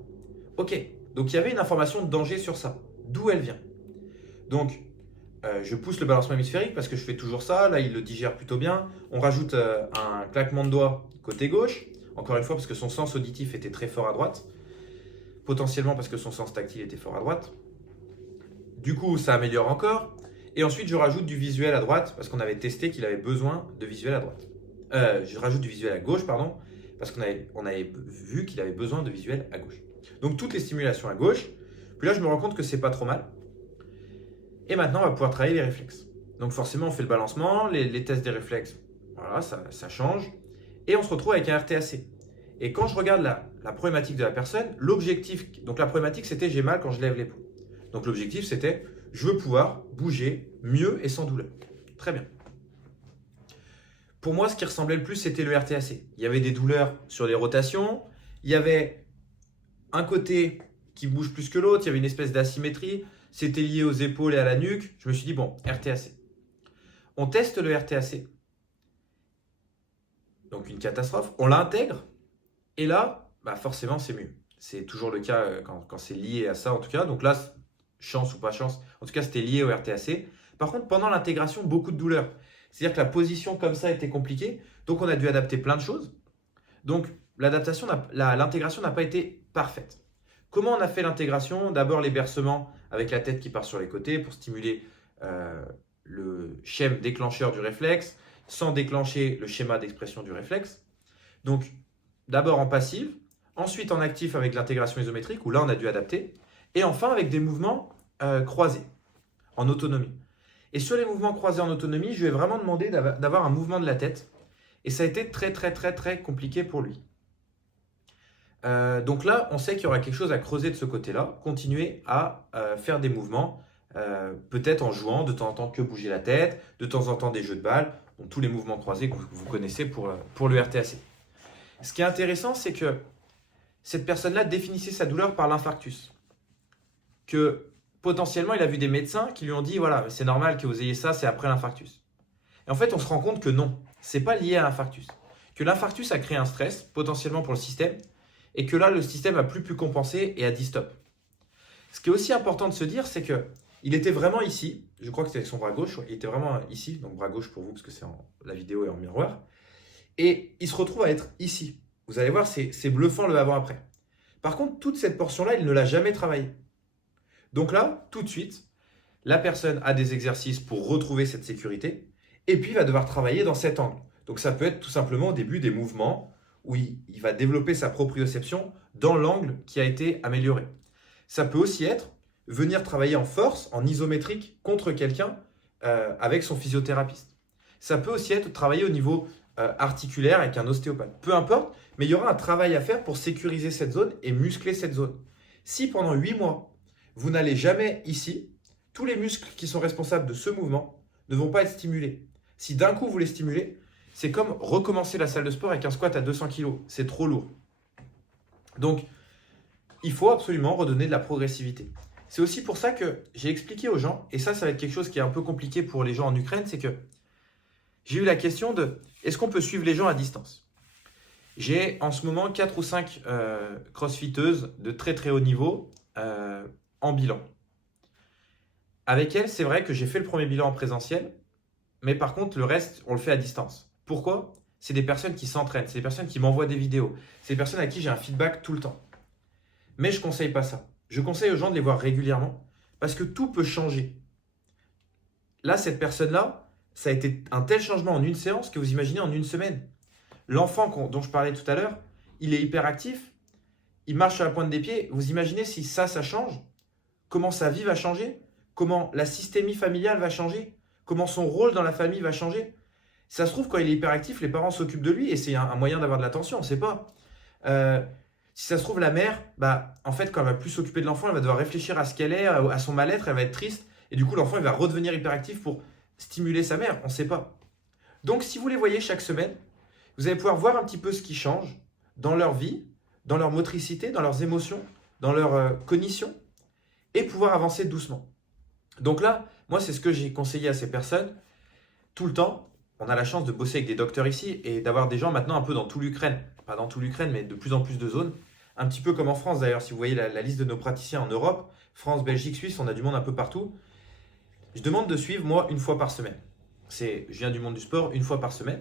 Ok, donc il y avait une information de danger sur ça, d'où elle vient. Donc je pousse le balancement hémisphérique parce que je fais toujours ça, là il le digère plutôt bien. On rajoute un claquement de doigts côté gauche, encore une fois parce que son sens auditif était très fort à droite, potentiellement parce que son sens tactile était fort à droite. Du coup ça améliore encore, et ensuite je rajoute du visuel à droite parce qu'on avait testé qu'il avait besoin de visuel à droite. Je rajoute du visuel à gauche, pardon, parce qu'on avait vu qu'il avait besoin de visuel à gauche. Donc toutes les stimulations à gauche, puis là je me rends compte que c'est pas trop mal. Et maintenant, on va pouvoir travailler les réflexes. Donc forcément, on fait le balancement, les tests des réflexes, voilà, ça change. Et on se retrouve avec un RTAC. Et quand je regarde la problématique de la personne, l'objectif, donc la problématique c'était j'ai mal quand je lève l'épaule. Donc l'objectif c'était je veux pouvoir bouger mieux et sans douleur. Très bien. Pour moi, ce qui ressemblait le plus, c'était le RTAC. Il y avait des douleurs sur les rotations, il y avait un côté qui bouge plus que l'autre, il y avait une espèce d'asymétrie. C'était lié aux épaules et à la nuque. Je me suis dit, bon, RTAC. On teste le RTAC. Donc une catastrophe. On l'intègre. Et là, bah forcément, c'est mieux. C'est toujours le cas quand c'est lié à ça, en tout cas. Donc là, chance ou pas chance, en tout cas, c'était lié au RTAC. Par contre, pendant l'intégration, beaucoup de douleur. C'est-à-dire que la position comme ça était compliquée. Donc on a dû adapter plein de choses. Donc l'intégration n'a pas été parfaite. Comment on a fait l'intégration? D'abord les bercements avec la tête qui part sur les côtés pour stimuler le schéma déclencheur du réflexe sans déclencher le schéma d'expression du réflexe. Donc d'abord en passive, ensuite en actif avec l'intégration isométrique où là on a dû adapter, et enfin avec des mouvements croisés en autonomie. Et sur les mouvements croisés en autonomie, je lui ai vraiment demandé d'avoir un mouvement de la tête et ça a été très compliqué pour lui. Donc là, on sait qu'il y aura quelque chose à creuser de ce côté-là, continuer à faire des mouvements, peut-être en jouant de temps en temps que bouger la tête, de temps en temps des jeux de balles, donc tous les mouvements croisés que vous connaissez pour le RTAC. Ce qui est intéressant, c'est que cette personne-là définissait sa douleur par l'infarctus. Que potentiellement, il a vu des médecins qui lui ont dit, voilà, c'est normal que vous ayez ça, c'est après l'infarctus. Et en fait, on se rend compte que non, c'est pas lié à l'infarctus. Que l'infarctus a créé un stress, potentiellement pour le système, et que là, le système n'a plus pu compenser et a dit stop. Ce qui est aussi important de se dire, c'est qu'il était vraiment ici, je crois que c'était avec son bras gauche, il était vraiment ici, donc bras gauche pour vous, parce que la vidéo est en miroir, et il se retrouve à être ici. Vous allez voir, c'est bluffant le avant-après. Par contre, toute cette portion-là, il ne l'a jamais travaillé. Donc là, tout de suite, La personne a des exercices pour retrouver cette sécurité et puis va devoir travailler dans cet angle. Donc ça peut être tout simplement au début des mouvements où il va développer sa proprioception dans l'angle qui a été amélioré. Ça peut aussi être venir travailler en force, en isométrique, contre quelqu'un avec son physiothérapeute. Ça peut aussi être travailler au niveau articulaire avec un ostéopathe. Peu importe, mais il y aura un travail à faire pour sécuriser cette zone et muscler cette zone. Si pendant 8 mois, vous n'allez jamais ici, tous les muscles qui sont responsables de ce mouvement ne vont pas être stimulés. Si d'un coup vous les stimulez, c'est comme recommencer la salle de sport avec un squat à 200 kg. C'est trop lourd. Donc, il faut absolument redonner de la progressivité. C'est aussi pour ça que j'ai expliqué aux gens, et ça va être quelque chose qui est un peu compliqué pour les gens en Ukraine, c'est que j'ai eu la question de est-ce qu'on peut suivre les gens à distance? J'ai en ce moment 4 ou 5 crossfiteuses de très très haut niveau en bilan. Avec elles, c'est vrai que j'ai fait le premier bilan en présentiel, mais par contre, le reste, on le fait à distance. Pourquoi? C'est des personnes qui s'entraînent, c'est des personnes qui m'envoient des vidéos, c'est des personnes à qui j'ai un feedback tout le temps. Mais je ne conseille pas ça. Je conseille aux gens de les voir régulièrement parce que tout peut changer. Là, cette personne-là, ça a été un tel changement en une séance que vous imaginez en une semaine. L'enfant dont je parlais tout à l'heure, il est hyperactif, il marche sur la pointe des pieds. Vous imaginez si ça change? Comment sa vie va changer? Comment la systémie familiale va changer? Comment son rôle dans la famille va changer? Ça se trouve, quand il est hyperactif, les parents s'occupent de lui et c'est un moyen d'avoir de l'attention, on ne sait pas. Si ça se trouve, la mère, en fait, quand elle va plus s'occuper de l'enfant, elle va devoir réfléchir à ce qu'elle est, à son mal-être, elle va être triste. Et du coup, l'enfant, il va redevenir hyperactif pour stimuler sa mère. On ne sait pas. Donc, si vous les voyez chaque semaine, vous allez pouvoir voir un petit peu ce qui change dans leur vie, dans leur motricité, dans leurs émotions, dans leur cognition, et pouvoir avancer doucement. Donc là, moi, c'est ce que j'ai conseillé à ces personnes tout le temps. On a la chance de bosser avec des docteurs ici et d'avoir des gens maintenant un peu dans tout l'Ukraine. Pas dans tout l'Ukraine, mais de plus en plus de zones. Un petit peu comme en France d'ailleurs, si vous voyez la liste de nos praticiens en Europe, France, Belgique, Suisse, on a du monde un peu partout. Je demande de suivre moi une fois par semaine. Je viens du monde du sport, une fois par semaine.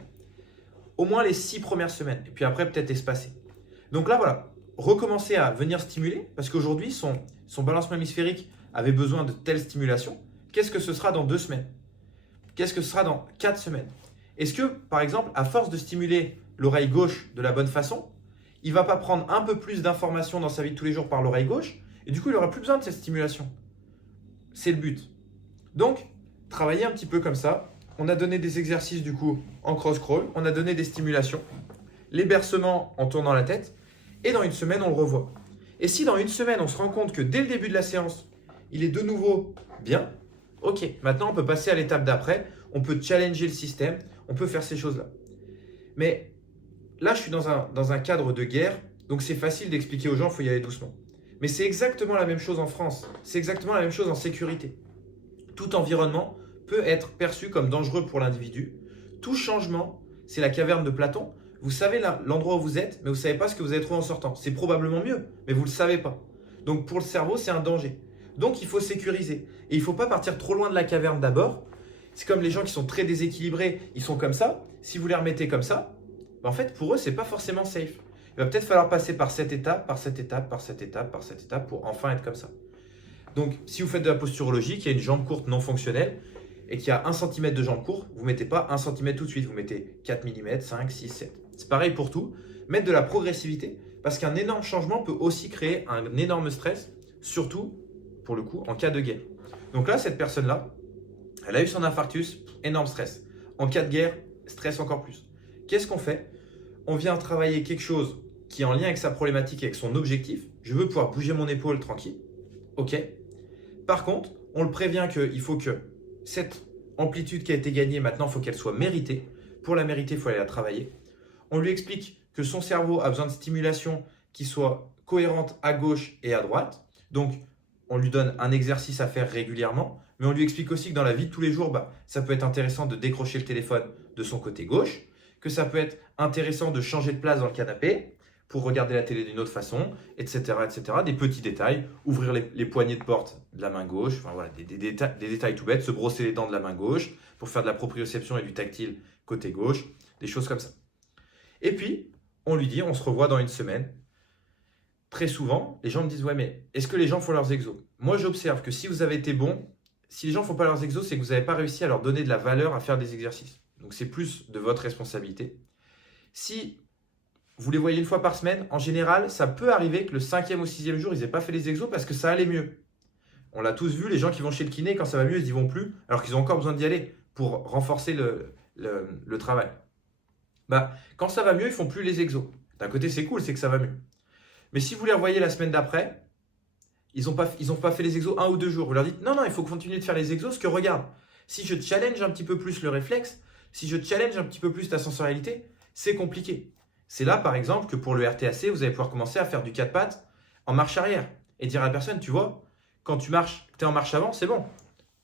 Au moins les 6 premières semaines. Et puis après, peut-être espacer. Donc là, voilà. Recommencer à venir stimuler, parce qu'aujourd'hui, son balancement hémisphérique avait besoin de telle stimulation. Qu'est-ce que ce sera dans 2 semaines? Qu'est-ce que ce sera dans 4 semaines? Est-ce que, par exemple, à force de stimuler l'oreille gauche de la bonne façon, il ne va pas prendre un peu plus d'informations dans sa vie de tous les jours par l'oreille gauche et du coup, il n'aura plus besoin de cette stimulation. C'est le but. Donc, travailler un petit peu comme ça. On a donné des exercices du coup en cross-crawl, on a donné des stimulations, les bercements en tournant la tête et dans une semaine, on le revoit. Et si dans une semaine, on se rend compte que dès le début de la séance, il est de nouveau bien, ok, maintenant on peut passer à l'étape d'après, on peut challenger le système, on peut faire ces choses-là. Mais là, je suis dans un cadre de guerre, donc c'est facile d'expliquer aux gens qu'il faut y aller doucement. Mais c'est exactement la même chose en France, c'est exactement la même chose en sécurité. Tout environnement peut être perçu comme dangereux pour l'individu. Tout changement, c'est la caverne de Platon. Vous savez l'endroit où vous êtes, mais vous ne savez pas ce que vous allez trouver en sortant. C'est probablement mieux, mais vous ne le savez pas. Donc pour le cerveau, c'est un danger. Donc il faut sécuriser. Et il ne faut pas partir trop loin de la caverne d'abord. C'est comme les gens qui sont très déséquilibrés, ils sont comme ça. Si vous les remettez comme ça, en fait pour eux, ce n'est pas forcément safe. Il va peut-être falloir passer par cette étape, par cette étape, par cette étape, par cette étape pour enfin être comme ça. Donc si vous faites de la posturologie, qu'il y a une jambe courte non fonctionnelle et qu'il y a 1 cm de jambe courte, vous ne mettez pas 1 cm tout de suite, vous mettez 4 mm, 5, 6, 7. C'est pareil pour tout. Mettre de la progressivité parce qu'un énorme changement peut aussi créer un énorme stress, surtout pour le coup en cas de guerre. Donc là, cette personne-là, elle a eu son infarctus, énorme stress. En cas de guerre, stress encore plus. Qu'est-ce qu'on fait? On vient travailler quelque chose qui est en lien avec sa problématique, avec son objectif. Je veux pouvoir bouger mon épaule tranquille. Ok. Par contre, on le prévient qu'il faut que cette amplitude qui a été gagnée, maintenant, il faut qu'elle soit méritée. Pour la mériter, il faut aller la travailler. On lui explique que son cerveau a besoin de stimulation qui soit cohérente à gauche et à droite. Donc, on lui donne un exercice à faire régulièrement, mais on lui explique aussi que dans la vie de tous les jours, ça peut être intéressant de décrocher le téléphone de son côté gauche, que ça peut être intéressant de changer de place dans le canapé pour regarder la télé d'une autre façon, etc., etc. Des petits détails, ouvrir les poignées de porte de la main gauche, enfin voilà, des détails tout bêtes, se brosser les dents de la main gauche pour faire de la proprioception et du tactile côté gauche, des choses comme ça. Et puis, on lui dit, on se revoit dans une semaine. Très souvent, les gens me disent, ouais, mais est-ce que les gens font leurs exos? Moi, j'observe que si vous avez été bon, si les gens ne font pas leurs exos, c'est que vous n'avez pas réussi à leur donner de la valeur à faire des exercices. Donc c'est plus de votre responsabilité. Si vous les voyez une fois par semaine, en général, ça peut arriver que le 5e ou 6e jour, ils n'aient pas fait les exos parce que ça allait mieux. On l'a tous vu, les gens qui vont chez le kiné, quand ça va mieux, ils n'y vont plus, alors qu'ils ont encore besoin d'y aller pour renforcer le travail. Bah, quand ça va mieux, ils font plus les exos. D'un côté, c'est cool, c'est que ça va mieux. Mais si vous les revoyez la semaine d'après, ils n'ont pas fait les exos 1 ou 2 jours. Vous leur dites non, non, il faut continuer de faire les exos, parce que regarde, si je challenge un petit peu plus le réflexe, si je challenge un petit peu plus ta sensorialité, c'est compliqué. C'est là, par exemple, que pour le RTAC, vous allez pouvoir commencer à faire du 4 pattes en marche arrière et dire à la personne, tu vois, quand tu marches, tu es en marche avant, c'est bon.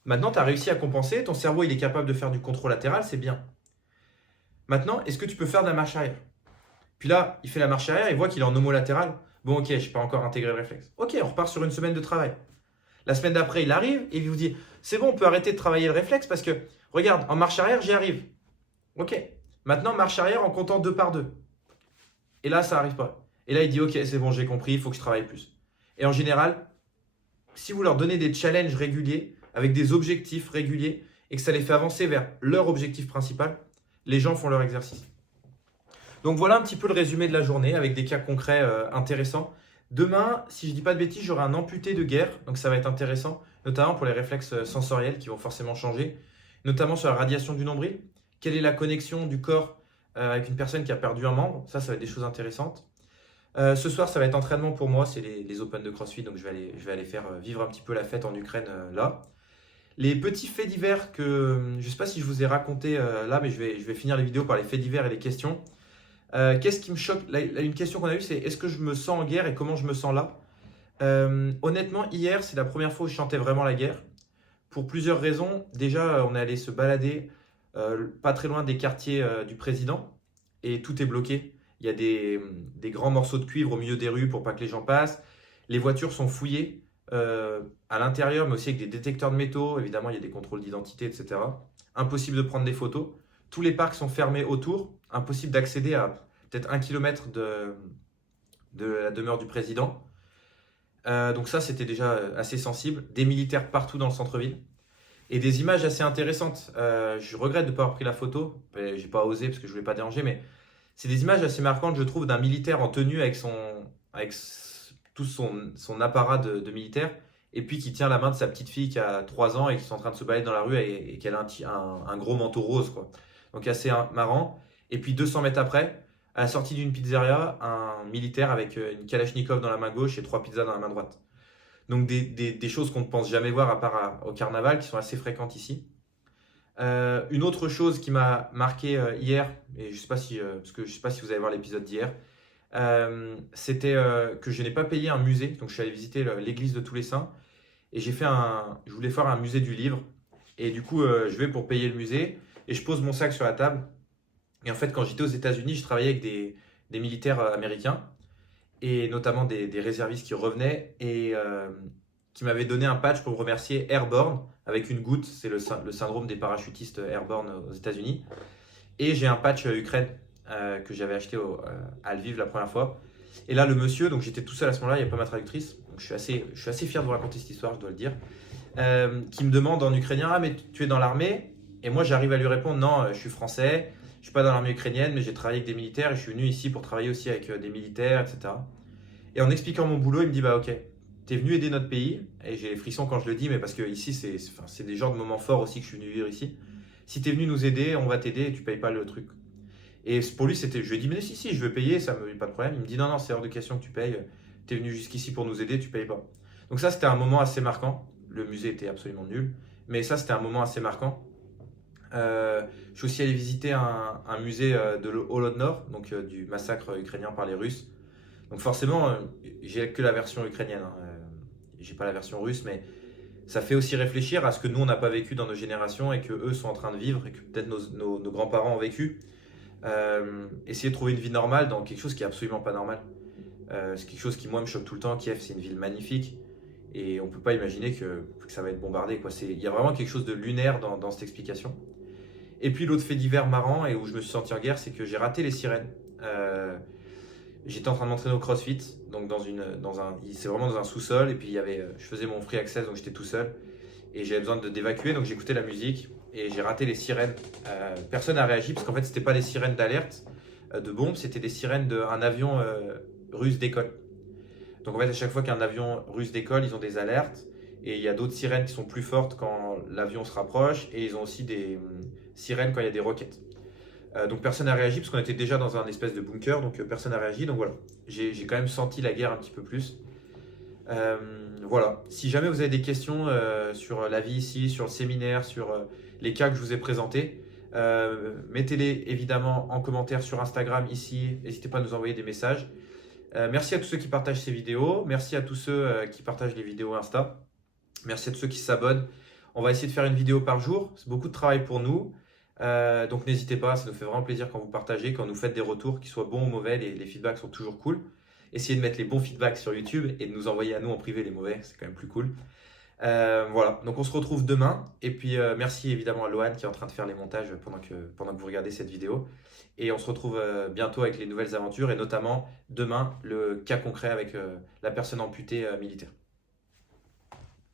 Maintenant, tu as réussi à compenser, ton cerveau il est capable de faire du contrôle latéral, c'est bien. Maintenant, est-ce que tu peux faire de la marche arrière? Puis là, il fait la marche arrière, il voit qu'il est en homolatéral. Bon, ok, je n'ai pas encore intégré le réflexe. Ok, on repart sur une semaine de travail. La semaine d'après, il arrive et il vous dit, c'est bon, on peut arrêter de travailler le réflexe parce que, regarde, en marche arrière, j'y arrive. Ok, maintenant, marche arrière en comptant 2 par 2. Et là, ça n'arrive pas. Et là, il dit, ok, c'est bon, j'ai compris, il faut que je travaille plus. Et en général, si vous leur donnez des challenges réguliers, avec des objectifs réguliers, et que ça les fait avancer vers leur objectif principal, les gens font leur exercice. Donc voilà un petit peu le résumé de la journée avec des cas concrets intéressants. Demain, si je ne dis pas de bêtises, j'aurai un amputé de guerre, donc ça va être intéressant, notamment pour les réflexes sensoriels qui vont forcément changer, notamment sur la radiation du nombril. Quelle est la connexion du corps avec une personne qui a perdu un membre? Ça va être des choses intéressantes. Ce soir, ça va être entraînement pour moi, c'est les Open de CrossFit, donc je vais aller faire vivre un petit peu la fête en Ukraine là. Les petits faits divers que je ne sais pas si je vous ai raconté là, mais je vais finir les vidéos par les faits divers et les questions. Qu'est-ce qui me choque? Une question qu'on a eue, c'est est-ce que je me sens en guerre et comment je me sens là? Honnêtement, hier, c'est la première fois où je chantais vraiment la guerre. Pour plusieurs raisons. Déjà, on est allé se balader pas très loin des quartiers du président et tout est bloqué. Il y a des grands morceaux de cuivre au milieu des rues pour pas que les gens passent. Les voitures sont fouillées à l'intérieur, mais aussi avec des détecteurs de métaux. Évidemment, il y a des contrôles d'identité, etc. Impossible de prendre des photos. Tous les parcs sont fermés autour. Impossible d'accéder à peut-être 1 kilomètre de la demeure du président. Donc ça, c'était déjà assez sensible. Des militaires partout dans le centre-ville. Et des images assez intéressantes. Je regrette de ne pas avoir pris la photo. J'ai pas osé parce que je voulais pas déranger, mais c'est des images assez marquantes, je trouve, d'un militaire en tenue avec tout son apparat de militaire, et puis qui tient la main de sa petite fille qui a 3 ans et qui sont en train de se balader dans la rue et qu'elle a un gros manteau rose, quoi. Donc assez marrant. Et puis 200 mètres après, à la sortie d'une pizzeria, un militaire avec une Kalachnikov dans la main gauche et 3 pizzas dans la main droite. Donc des choses qu'on ne pense jamais voir à part au carnaval, qui sont assez fréquentes ici. Une autre chose qui m'a marqué hier, et je sais pas si, parce que je sais pas si vous allez voir l'épisode d'hier, c'était que je n'ai pas payé un musée. Donc je suis allé visiter l'église de tous les saints et je voulais faire un musée du livre. Et du coup, je vais pour payer le musée et je pose mon sac sur la table. Et en fait, quand j'étais aux États-Unis, je travaillais avec des militaires américains et notamment des réservistes qui revenaient et qui m'avaient donné un patch pour me remercier Airborne avec une goutte. C'est le syndrome des parachutistes Airborne aux États-Unis. Et j'ai un patch Ukraine que j'avais acheté à Lviv la première fois. Et là, le monsieur, donc j'étais tout seul à ce moment-là, il n'y a pas ma traductrice, donc je suis assez fier de vous raconter cette histoire, je dois le dire, qui me demande en ukrainien, ah mais tu es dans l'armée? Et moi j'arrive à lui répondre, non, je suis français, je suis pas dans l'armée ukrainienne, mais j'ai travaillé avec des militaires et je suis venu ici pour travailler aussi avec des militaires, etc. Et en expliquant mon boulot, il me dit, bah ok, t'es venu aider notre pays, et j'ai les frissons quand je le dis, mais parce que ici c'est des genres de moments forts aussi que je suis venu vivre ici. Si t'es venu nous aider, on va t'aider et tu payes pas le truc. Et pour lui, je lui ai dit, mais si, je veux payer, ça me pas de problème. Il me dit, non, c'est hors de question que tu payes. Tu es venu jusqu'ici pour nous aider, tu payes pas. Donc ça, c'était un moment assez marquant. Le musée était absolument nul, mais ça, c'était un moment assez marquant. Je suis aussi allé visiter un musée de l'Holodnor, donc du massacre ukrainien par les Russes. Donc forcément, j'ai que la version ukrainienne. J'ai pas la version russe, mais ça fait aussi réfléchir à ce que nous, on n'a pas vécu dans nos générations et que eux sont en train de vivre et que peut-être nos grands-parents ont vécu. Essayer de trouver une vie normale dans quelque chose qui est absolument pas normal. C'est quelque chose qui moi me choque tout le temps. Kiev, c'est une ville magnifique et on peut pas imaginer que ça va être bombardé, quoi. Il y a vraiment quelque chose de lunaire dans cette explication. Et puis l'autre fait divers marrant et où je me suis senti en guerre, c'est que j'ai raté les sirènes. J'étais en train de m'entraîner au CrossFit, donc c'est vraiment dans un sous-sol, et puis je faisais mon free access, donc j'étais tout seul. et j'avais besoin d'évacuer, donc j'écoutais la musique et j'ai raté les sirènes. Personne n'a réagi parce qu'en fait, c'était pas des sirènes d'alerte de bombe, c'était des sirènes d'un avion russe décolle. Donc en fait, à chaque fois qu'un avion russe décolle, ils ont des alertes. Et il y a d'autres sirènes qui sont plus fortes quand l'avion se rapproche. Et ils ont aussi des sirènes quand il y a des roquettes. Donc personne n'a réagi parce qu'on était déjà dans un espèce de bunker. Donc personne n'a réagi. Donc voilà, j'ai quand même senti la guerre un petit peu plus. Voilà, si jamais vous avez des questions sur la vie ici, sur le séminaire, sur les cas que je vous ai présentés, mettez-les évidemment en commentaire sur Instagram ici. N'hésitez pas à nous envoyer des messages. Merci à tous ceux qui partagent ces vidéos. Merci à tous ceux qui partagent les vidéos Insta. Merci à tous ceux qui s'abonnent. On va essayer de faire une vidéo par jour. C'est beaucoup de travail pour nous. Donc n'hésitez pas, ça nous fait vraiment plaisir quand vous partagez, quand vous nous faites des retours, qu'ils soient bons ou mauvais. Les feedbacks sont toujours cool. Essayez de mettre les bons feedbacks sur YouTube et de nous envoyer à nous en privé les mauvais. C'est quand même plus cool. Voilà, donc on se retrouve demain. Et puis merci évidemment à Lohan qui est en train de faire les montages pendant que vous regardez cette vidéo. Et on se retrouve bientôt avec les nouvelles aventures et notamment demain le cas concret avec la personne amputée militaire.